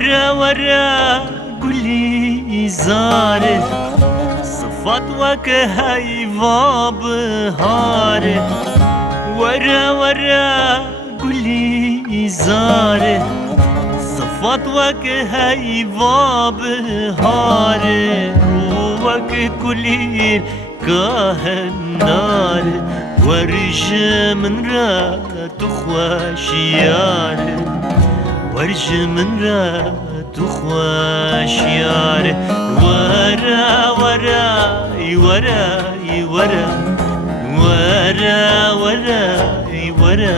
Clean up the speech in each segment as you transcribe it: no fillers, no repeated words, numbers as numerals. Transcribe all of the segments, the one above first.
ورا ورا قولي زاره صفات وكهي بهاره ورا ورا قولي زاره صفات وكهي بهاره وك كليل كاهن نار ورج من رات خواشياره ورج من رات خواشياره ورا ورا ورا ورا ورا ورا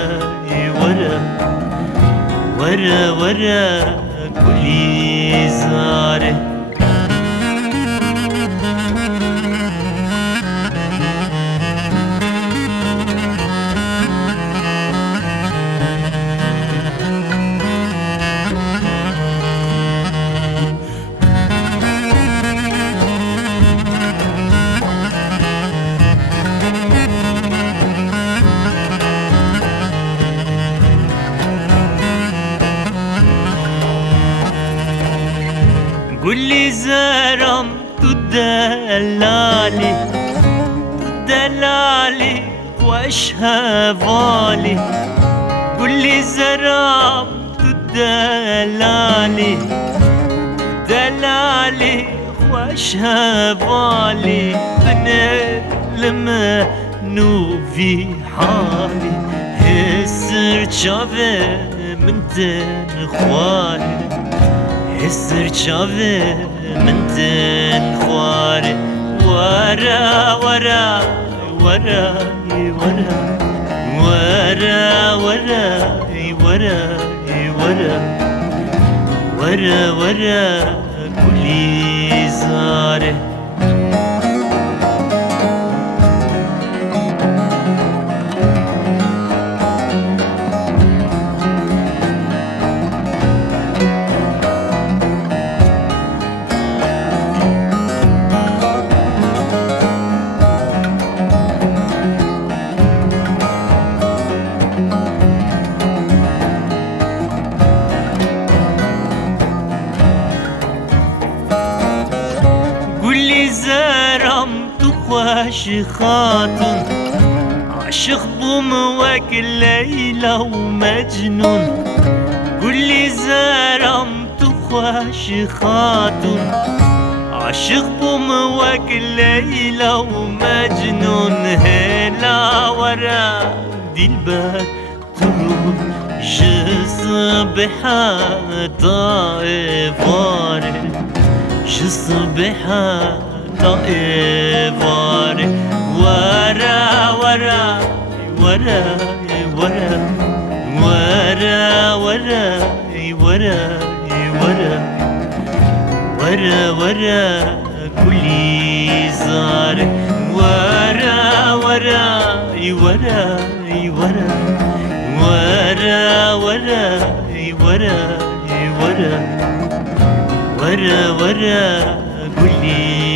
ورا ورا ورا كلي زاره قولي زرم تدلالي تدلالي واش هفالي قولي زرم تدلالي تدلالي واش هفالي بنلم نوفي حالي هسر شافي من تنخوالي هسر شافي من تنخوالي ورا ورا ورا ورا ورا ورا ورا ورا ورا ورا كلي زاره واش خاطن عاشق بمواكل ليلى ومجنون قولي زرمت واش خاطن عاشق بمواكل ليلى ومجنون هلا ورا دي الباب تروح جصبحة طائفاري جصبحة طائفاري ورا ورا ورا ورا ورا ورا ورا ورا ورا ورا كلي زار ورا ورا ورا ورا ورا ورا ورا ورا ورا ورا كلي